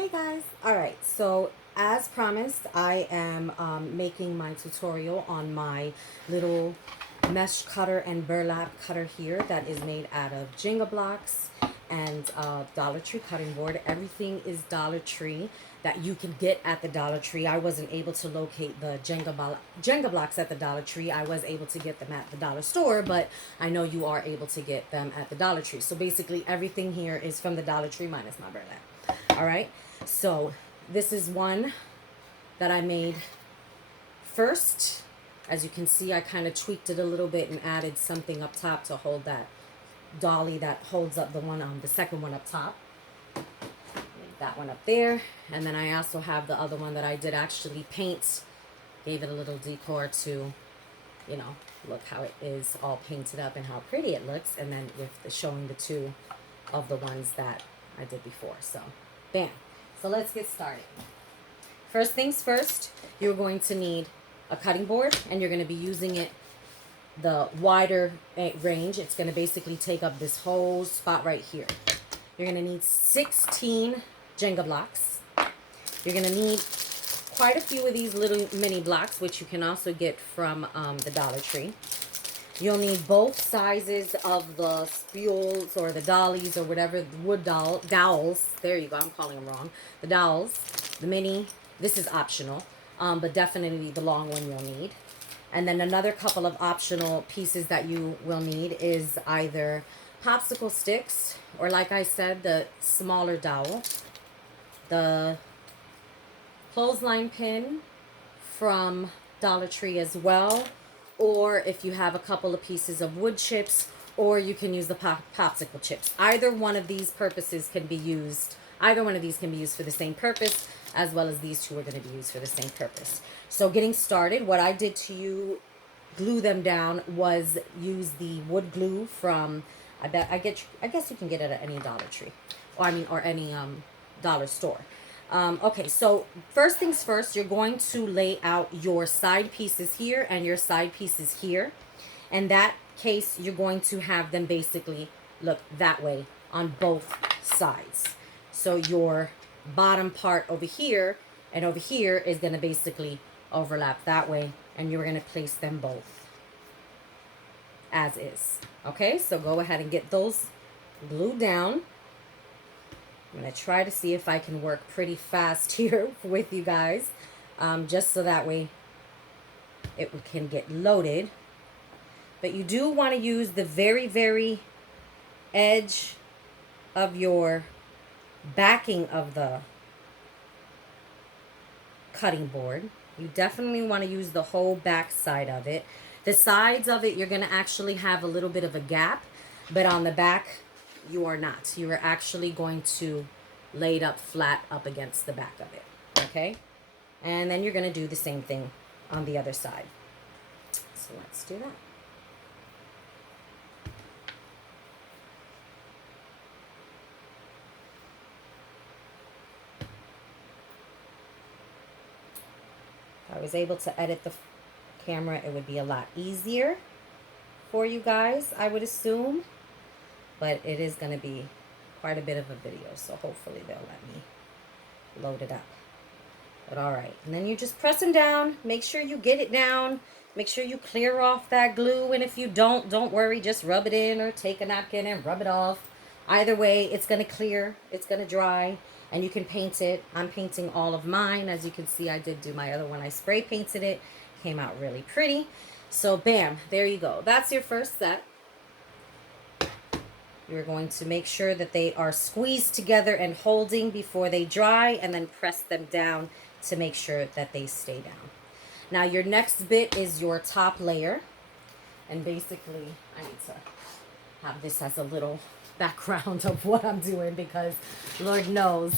Hey guys! Alright, so as promised, I am making my tutorial on my little mesh cutter and burlap cutter here that is made out of Jenga blocks and Dollar Tree cutting board. Everything is Dollar Tree that you can get at the Dollar Tree. I wasn't able to locate the Jenga blocks at the Dollar Tree. I was able to get them at the dollar store, but I know you are able to get them at the Dollar Tree. So basically everything here is from the Dollar Tree minus my burlap. All right, so this is one that I made first. As you can see, I kind of tweaked it a little bit and added something up top to hold that dolly that holds up the second one up top. Leave that one up there, and then I also have the other one that I did actually paint. Gave it a little decor to, you know, look how it is all painted up and how pretty it looks, and then with showing the two of the ones that I did before. So bam. So let's get started. First things first, you're going to need a cutting board, and you're going to be using it the wider range. It's going to basically take up this whole spot right here. You're going to need 16 Jenga blocks. You're going to need quite a few of these little mini blocks, which you can also get from the Dollar Tree. You'll need both sizes of the spools or the dollies or whatever, wood dowels. There you go, I'm calling them wrong. The dowels, the mini, this is optional, but definitely the long one you'll need. And then another couple of optional pieces that you will need is either popsicle sticks, or like I said, the smaller dowel, the clothesline pin from Dollar Tree as well, or if you have a couple of pieces of wood chips, or you can use the popsicle chips. Either one of these purposes can be used. Either one of these can be used for the same purpose, as well as these two are going to be used for the same purpose. So getting started, what I did to glue them down was use the wood glue from, I guess you can get it at any Dollar Tree, or any dollar store. Okay, so first things first, you're going to lay out your side pieces here and your side pieces here. In that case, you're going to have them basically look that way on both sides. So your bottom part over here and over here is going to basically overlap that way, and you're going to place them both as is. Okay, so go ahead and get those glued down. I'm going to try to see if I can work pretty fast here with you guys, just so that way it can get loaded. But you do want to use the very, very edge of your backing of the cutting board. You definitely want to use the whole back side of it. The sides of it, you're going to actually have a little bit of a gap, but on the back, you are not. You are actually going to lay it up flat up against the back of it. Okay? And then you're going to do the same thing on the other side. So let's do that. If I was able to edit the camera, it would be a lot easier for you guys, I would assume. But it is going to be quite a bit of a video, so hopefully they'll let me load it up. But all right, and then you just press them down. Make sure you get it down. Make sure you clear off that glue, and if you don't worry. Just rub it in or take a napkin and rub it off. Either way, it's going to clear. It's going to dry, and you can paint it. I'm painting all of mine. As you can see, I did do my other one. I spray painted it. Came out really pretty. So bam, there you go. That's your first set. You're going to make sure that they are squeezed together and holding before they dry, and then press them down to make sure that they stay down. Now your next bit is your top layer, and basically I need to have this as a little background of what I'm doing, because Lord knows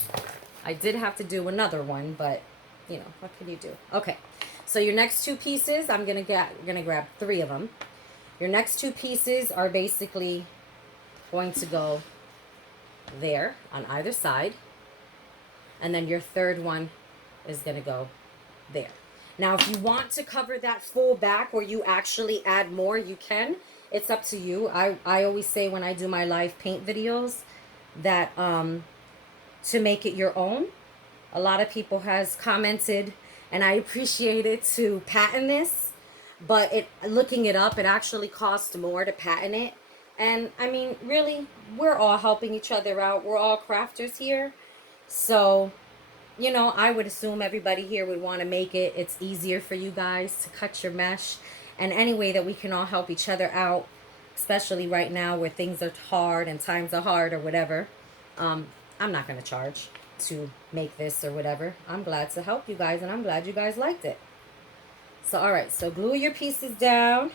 I did have to do another one, but you know, what can you do? Okay, so your next two pieces, I'm gonna grab 3 of them. Your next two pieces are basically going to go there on either side, and then your third one is going to go there. Now if you want to cover that full back, or you actually add more, you can. It's up to you. I always say when I do my live paint videos that to make it your own, A lot of people has commented, and I appreciate it, to patent this. But looking it up, it actually costs more to patent it. And I mean, really, we're all helping each other out. We're all crafters here. So, I would assume everybody here would want to make it. It's easier for you guys to cut your mesh. And any way that we can all help each other out, especially right now where things are hard and times are hard or whatever. I'm not going to charge to make this or whatever. I'm glad to help you guys, and I'm glad you guys liked it. So, all right, so glue your pieces down.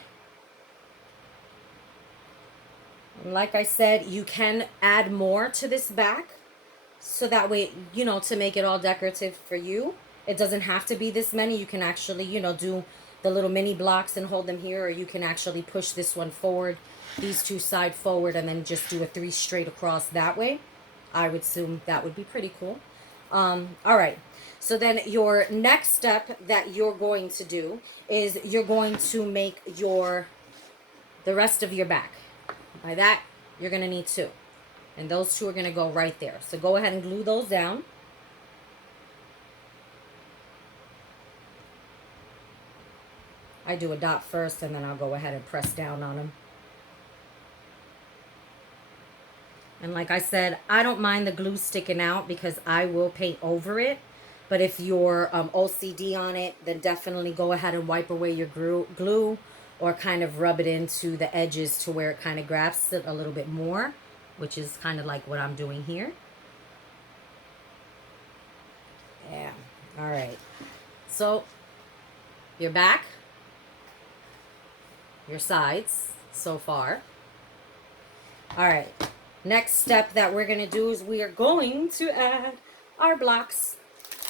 And like I said, you can add more to this back. So that way, to make it all decorative for you. It doesn't have to be this many. You can actually, do the little mini blocks and hold them here. Or you can actually push this one forward, these two side forward, and then just do a 3 straight across that way. I would assume that would be pretty cool. All right. So then your next step that you're going to do is you're going to make the rest of your back. By that, you're going to need 2. And those 2 are going to go right there. So go ahead and glue those down. I do a dot first, and then I'll go ahead and press down on them. And like I said, I don't mind the glue sticking out because I will paint over it. But if you're OCD on it, then definitely go ahead and wipe away your glue or kind of rub it into the edges to where it kind of grasps it a little bit more, which is kind of like what I'm doing here. Yeah. All right. So your back, your sides so far. All right. Next step that we're going to do is we are going to add our blocks.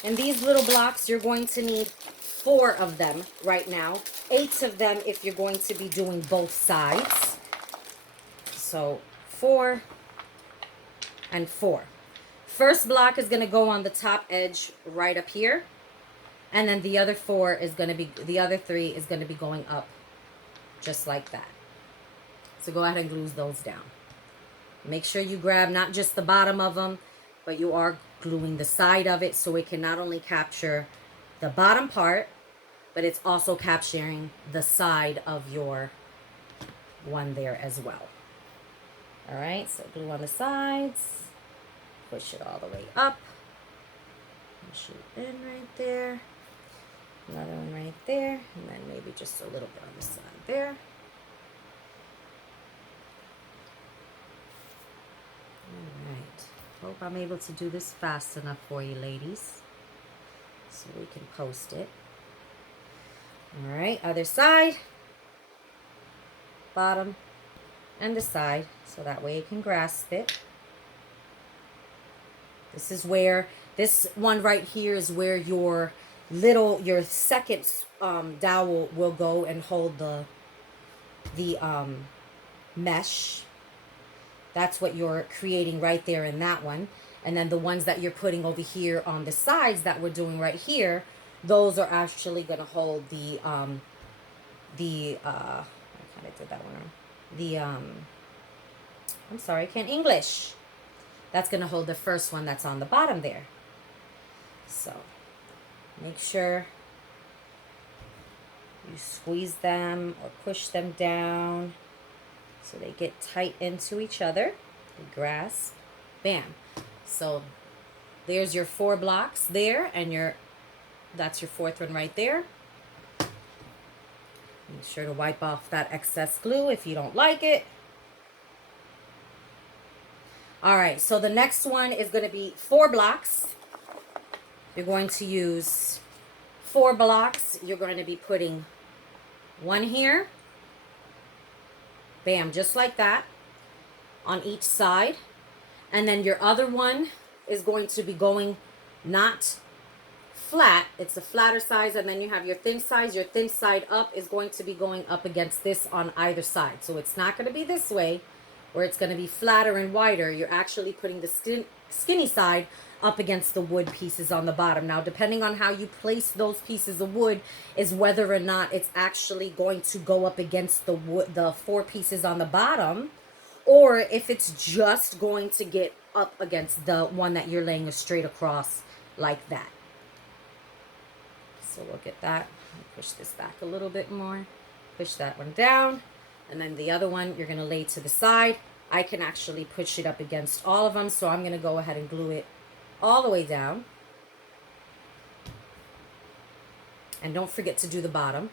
And these little blocks, you're going to need 4 of them right now. 8 of them if you're going to be doing both sides. So 4 and 4. First block is going to go on the top edge right up here. And then the other 3 is going to be going up just like that. So go ahead and glue those down. Make sure you grab not just the bottom of them, but you are gluing the side of it so it can not only capture the bottom part, but it's also capturing the side of your one there as well. All right, so glue on the sides, push it all the way up, push it in right there, another one right there, and then maybe just a little bit on the side there. All right, hope I'm able to do this fast enough for you ladies so we can post it. All right, other side, bottom, and the side, so that way it can grasp it. This is where, this one right here is where your second dowel will go and hold the mesh. That's what you're creating right there in that one. And then the ones that you're putting over here on the sides that we're doing right here, those are actually going to hold I kind of did that one wrong. I'm sorry, I can't English. That's going to hold the first one that's on the bottom there. So make sure you squeeze them or push them down so they get tight into each other. They grasp. Bam. So there's your 4 blocks there, and that's your 4th one right there. Make sure to wipe off that excess glue if you don't like it. All right, so the next one is going to be 4 blocks. You're going to use 4 blocks. You're going to be putting one here. Bam, just like that on each side. And then your other one is going to be going not flat. It's a flatter size, and then you have your thin size. Your thin side up is going to be going up against this on either side. So it's not going to be this way, where it's going to be flatter and wider. You're actually putting the skinny side up against the wood pieces on the bottom. Now, depending on how you place those pieces of wood is whether or not it's actually going to go up against the 4 pieces on the bottom, or if it's just going to get up against the one that you're laying straight across like that. So we'll get that. Push this back a little bit more. Push that one down. And then the other one you're going to lay to the side. I can actually push it up against all of them. So I'm going to go ahead and glue it all the way down. And don't forget to do the bottom.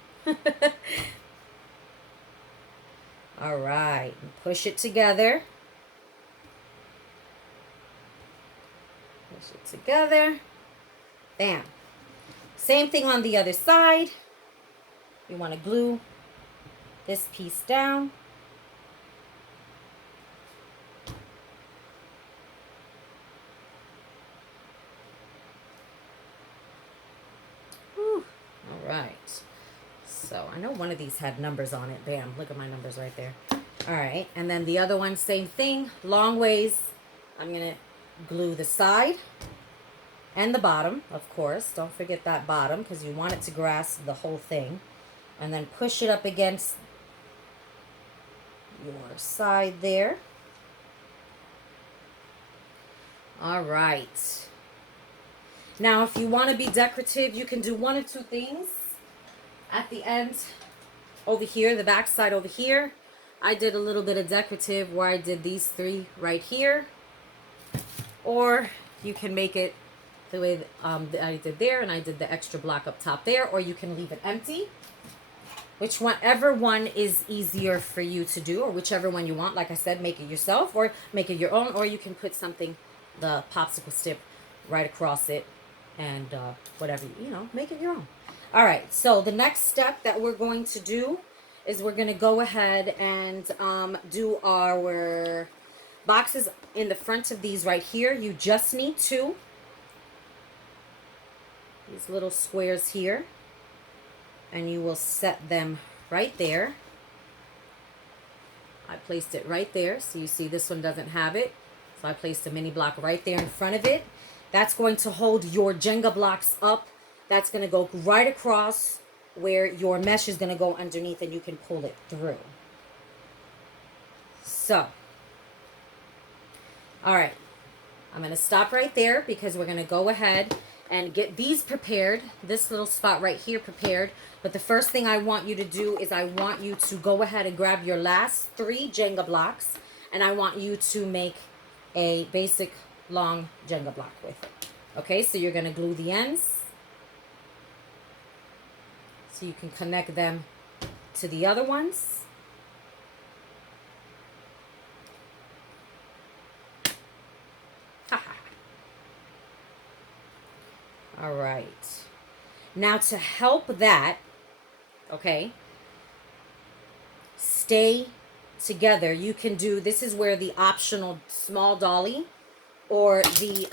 All right. Push it together. Push it together. Bam. Same thing on the other side. We want to glue this piece down. Whew. All right. So I know one of these had numbers on it. Bam. Look at my numbers right there. All right. And then the other one, same thing. Long ways. I'm going to glue the side and the bottom, of course. Don't forget that bottom because you want it to grasp the whole thing. And then push it up against your side there. All right. Now, if you want to be decorative, you can do one or two things. At the end, over here, the back side over here, I did a little bit of decorative where I did these three right here. Or you can make it the way that I did there, and I did the extra block up top there, or you can leave it empty. Whichever one is easier for you to do, or whichever one you want. Like I said, make it yourself or make it your own, or you can put something, the popsicle stick, right across it, and whatever, make it your own. All right, so the next step that we're going to do is we're going to go ahead and do our boxes in the front of these right here. You just need two. These little squares here. And you will set them right there. I placed it right there. So you see this one doesn't have it. So I placed a mini block right there in front of it. That's going to hold your Jenga blocks up. That's going to go right across where your mesh is going to go underneath, and you can pull it through. So, all right. I'm going to stop right there because we're going to go ahead and get these prepared, this little spot right here prepared. But the first thing I want you to do is I want you to go ahead and grab your last 3 Jenga blocks, and I want you to make a basic long Jenga block with it. Okay, so you're going to glue the ends so you can connect them to the other ones. All right. Now to help that, okay, stay together, you can do, this is where the optional small dolly or the,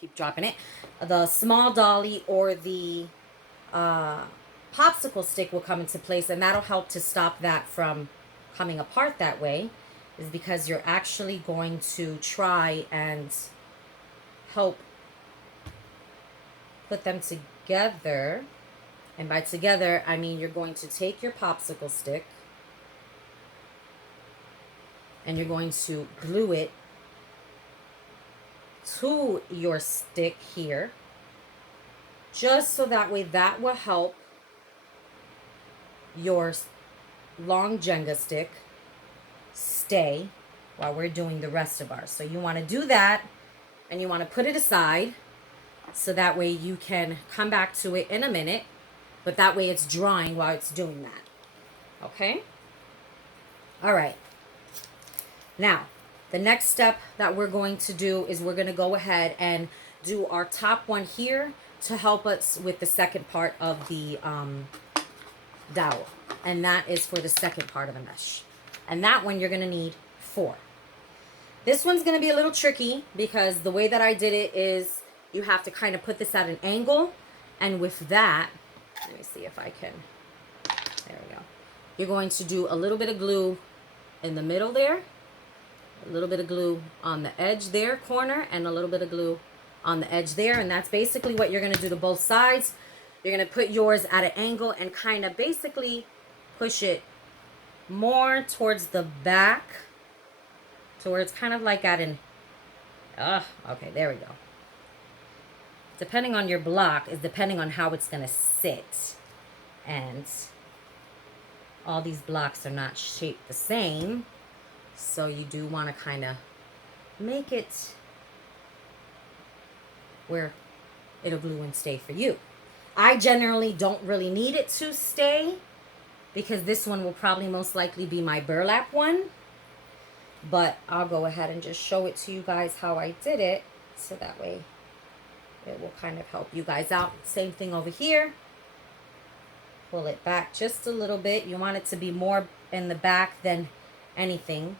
keep dropping it, the small dolly or the popsicle stick will come into place, and that'll help to stop that from coming apart that way, is because you're actually going to try and help put them together. And by together, I mean you're going to take your popsicle stick and you're going to glue it to your stick here, just so that way that will help your long Jenga stick stay while we're doing the rest of ours. So you want to do that, and you want to put it aside so that way you can come back to it in a minute, but that way it's drying while it's doing that. Okay? All right. Now, the next step that we're going to do is we're going to go ahead and do our top one here to help us with the second part of the dowel. And that is for the second part of the mesh. And that one you're going to need 4. This one's going to be a little tricky because the way that I did it is you have to kind of put this at an angle. And with that, let me see if I can, there we go. You're going to do a little bit of glue in the middle there, a little bit of glue on the edge there, corner, and a little bit of glue on the edge there. And that's basically what you're going to do to both sides. You're going to put yours at an angle and kind of basically push it more towards the back to where it's kind of like at an, okay, there we go. depending on your block, is depending on how it's going to sit. And all these blocks are not shaped the same. So you do want to kind of make it where it'll glue and stay for you. I generally don't really need it to stay because this one will probably most likely be my burlap one. But I'll go ahead and just show it to you guys how I did it. So that way it will kind of help you guys out. Same thing over here. Pull it back just a little bit. You want it to be more in the back than anything.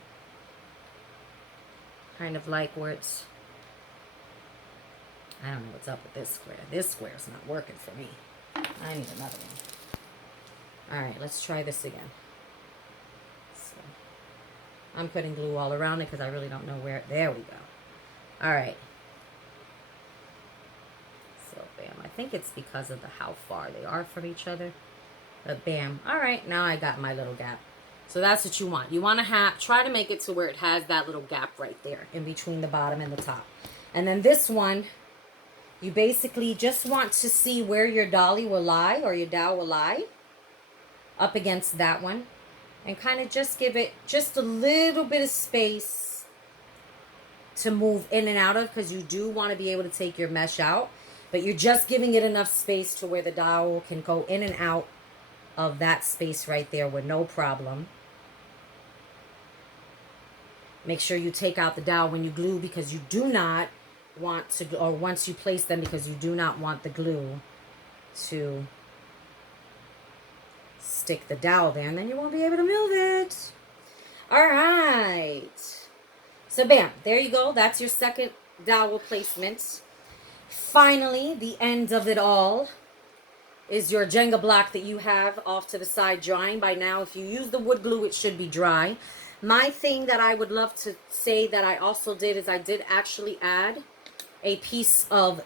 Kind of like where it's, I don't know what's up with this square. This square is not working for me. I need another one. All right, let's try this again. So I'm putting glue all around it because I really don't know where. There we go. All right. So bam. I think it's because of how far they are from each other. But bam. All right, now I got my little gap. So that's what you want. You want to try to make it to where it has that little gap right there in between the bottom and the top. And then this one, you basically just want to see where your dolly will lie or your dowel will lie up against that one. And kind of just give it just a little bit of space to move in and out of, because you do want to be able to take your mesh out. But you're just giving it enough space to where the dowel can go in and out of that space right there with no problem. Make sure you take out the dowel when you glue, because you do not want to, or once you place them, because you do not want the glue to stick the dowel there, and then you won't be able to move it. All right. So bam, there you go. That's your second dowel placement. Finally, the end of it all is your Jenga block that you have off to the side drying. By now, if you use the wood glue, it should be dry. My thing that I would love to say that I also did is I did actually add a piece of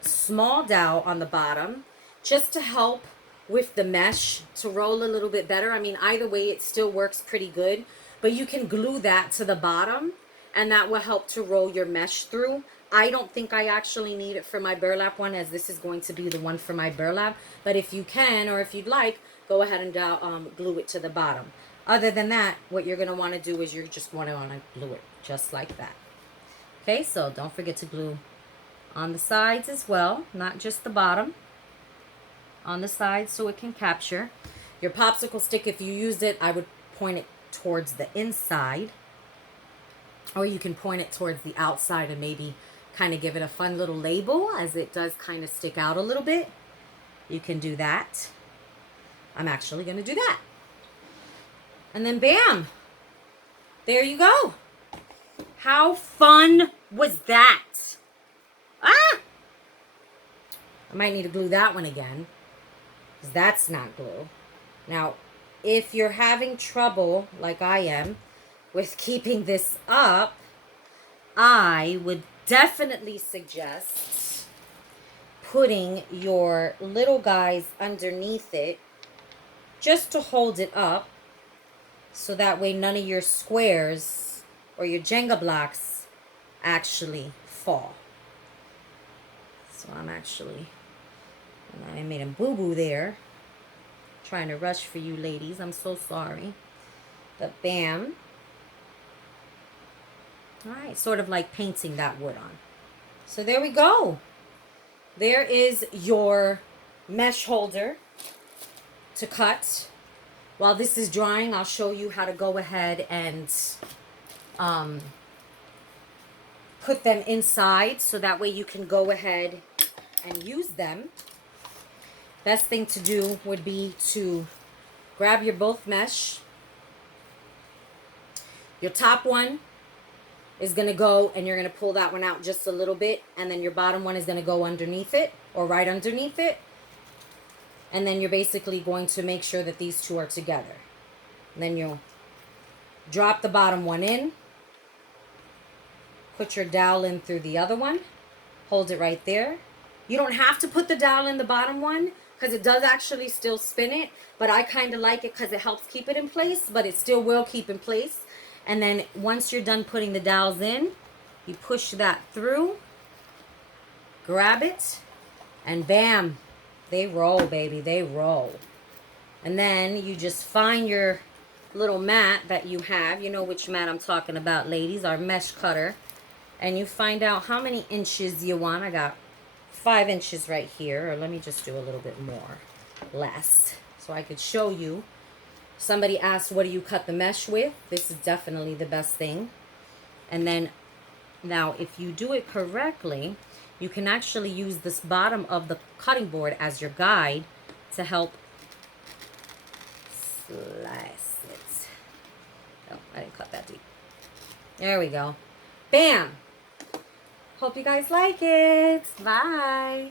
small dowel on the bottom just to help with the mesh to roll a little bit better. I mean, either way, it still works pretty good, but you can glue that to the bottom and that will help to roll your mesh through. I don't think I actually need it for my burlap one, as this is going to be the one for my burlap, but if you can, or if you'd like, go ahead and glue it to the bottom. Other than that, what you're going to want to do is you're just want to glue it just like that. Okay, so don't forget to glue on the sides as well, not just the bottom. On the sides so it can capture. Your popsicle stick, if you used it, I would point it towards the inside. Or you can point it towards the outside and maybe kind of give it a fun little label, as it does kind of stick out a little bit. You can do that. I'm actually going to do that. And then bam, there you go. How fun was that? Ah! I might need to glue that one again, because that's not glue. Now, if you're having trouble, like I am, with keeping this up, I would definitely suggest putting your little guys underneath it just to hold it up, so that way none of your squares or your Jenga blocks actually fall. So I'm actually, I made a boo-boo there. Trying to rush for you ladies. I'm so sorry. But bam. All right, sort of like painting that wood on. So there we go. There is your mesh holder to cut. While this is drying, I'll show you how to go ahead and put them inside, so that way you can go ahead and use them. Best thing to do would be to grab your both mesh. Your top one is going to go, and you're going to pull that one out just a little bit, and then your bottom one is going to go underneath it, or right underneath it. And then you're basically going to make sure that these two are together. And then you'll drop the bottom one in, put your dowel in through the other one, hold it right there. You don't have to put the dowel in the bottom one, because it does actually still spin it, but I kind of like it because it helps keep it in place, but it still will keep in place. And then once you're done putting the dowels in, you push that through, grab it, And bam, they roll, baby, they roll. And then you just find your little mat that you have. You know which mat I'm talking about, ladies, our mesh cutter. And you find out how many inches you want. I got 5 inches right here. Or let me just do a little bit more, less, so I could show you. Somebody asked, what do you cut the mesh with? This is definitely the best thing. And then, now, if you do it correctly, you can actually use this bottom of the cutting board as your guide to help slice it. Oh, I didn't cut that deep. There we go. Bam! Hope you guys like it. Bye.